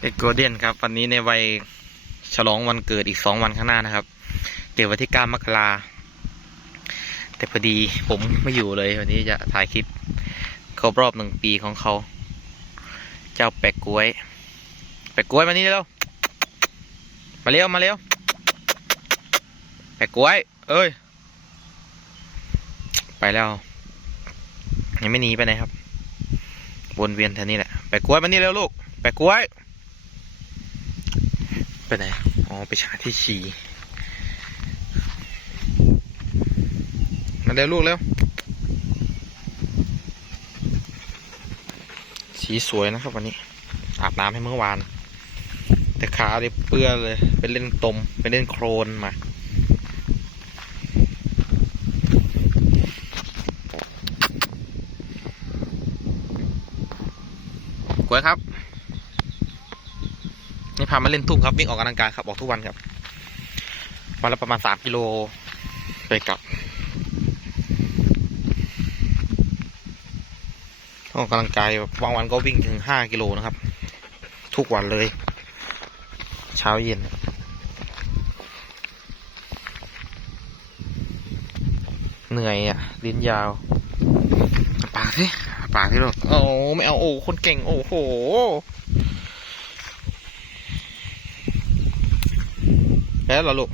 เด็กโกลเด้นครับ วันนี้ในวัยฉลองวันเกิดอีกสองวันข้างหน้านะครับ เกิดวันที่เก้ามกราแต่พอดีผมไม่อยู่เลย วันนี้จะถ่ายคลิปครบรอบหนึ่งปีของเขา เจ้าแปะกล้วย แปะกล้วยมานี่เร็วมาเร็วมาเร็วแปะกล้วย เอ้ย ไปแล้วยังไม่หนีไปไหนครับวนเวียนแถวนี้แหละแปะกล้วยมานี่เร็วลูกแปะกล้วย ไปไหน อ๋อ ไปชาที่ฉี่มาเร็วลูกเร็ว สีสวยนะครับวันนี้ อาบน้ำให้เมื่อวาน แต่ขาเนี่ยเปื้อนเลยไปเล่นตมไปเล่นโครนมากล้วยครับ นี่พามาเล่นทุ่งครับวิ่งออกกำลังกายครับออกทุกวันครับวันละประมาณสามกิโลไปกลับออกกำลังกายบางวันก็วิ่งถึงห้ากิโลนะครับ ทุกวันเลย เช้าเย็นเหนื่อยอะลิ้นยาวอะปากสิอะปากสิลูกโอ้ไม่เอาโอ้คนเก่งโอ้โห แล้วเหรอลูก